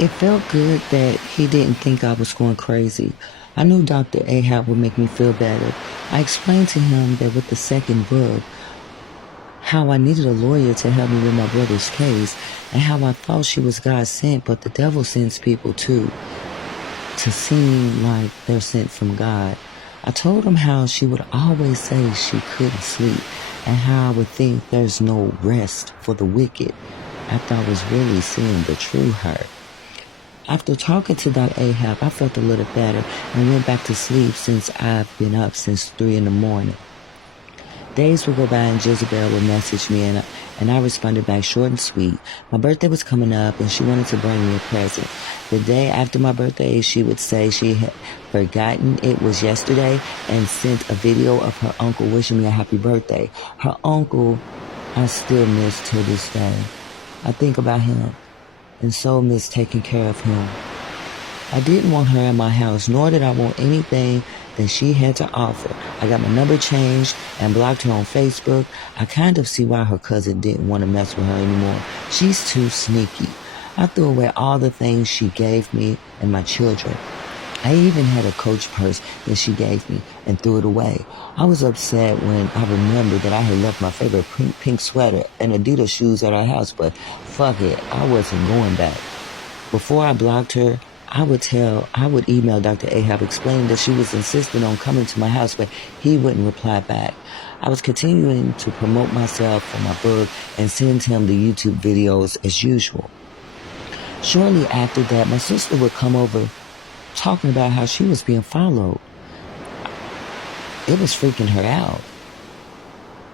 It felt good that he didn't think I was going crazy. I knew Dr. Ahab would make me feel better. I explained to him that with the second book, how I needed a lawyer to help me with my brother's case, and how I thought she was God sent, but the devil sends people too, to seem like they're sent from God. I told him how she would always say she couldn't sleep, and how I would think there's no rest for the wicked, after I was really seeing the true her. After talking to Dr. Ahab, I felt a little better and went back to sleep since I've been up since 3 in the morning. Days would go by and Jezebel would message me and I responded back short and sweet. My birthday was coming up and she wanted to bring me a present. The day after my birthday, she would say she had forgotten it was yesterday and sent a video of her uncle wishing me a happy birthday. Her uncle, I still miss to this day. I think about him and so miss taking care of him. I didn't want her in my house, nor did I want anything that she had to offer. I got my number changed and blocked her on Facebook. I kind of see why her cousin didn't want to mess with her anymore. She's too sneaky. I threw away all the things she gave me and my children. I even had a Coach purse that she gave me and threw it away. I was upset when I remembered that I had left my favorite pink sweater and Adidas shoes at our house, but fuck it, I wasn't going back. Before I blocked her, I would email Dr. Ahab explaining that she was insisting on coming to my house, but he wouldn't reply back. I was continuing to promote myself for my book and send him the YouTube videos as usual. Shortly after that, my sister would come over talking about how she was being followed. It was freaking her out.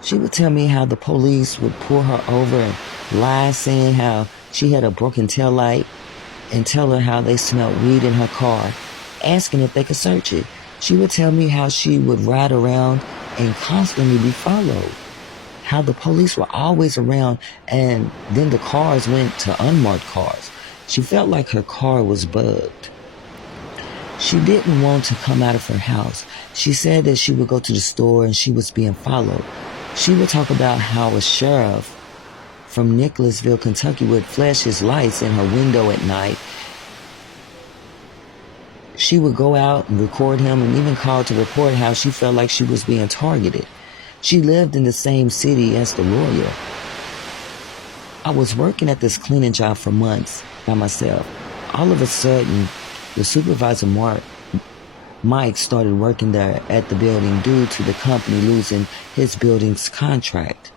She would tell me how the police would pull her over and lie, saying how she had a broken taillight, and tell her how they smelled weed in her car, asking if they could search it. She would tell me how she would ride around and constantly be followed, how the police were always around and then the cars went to unmarked cars. She felt like her car was bugged. She didn't want to come out of her house. She said that she would go to the store and she was being followed. She would talk about how a sheriff from Nicholasville, Kentucky would flash his lights in her window at night. She would go out and record him and even call to report how she felt like she was being targeted. She lived in the same city as the lawyer. I was working at this cleaning job for months by myself. All of a sudden, the supervisor, Mike, started working there at the building due to the company losing his building's contract.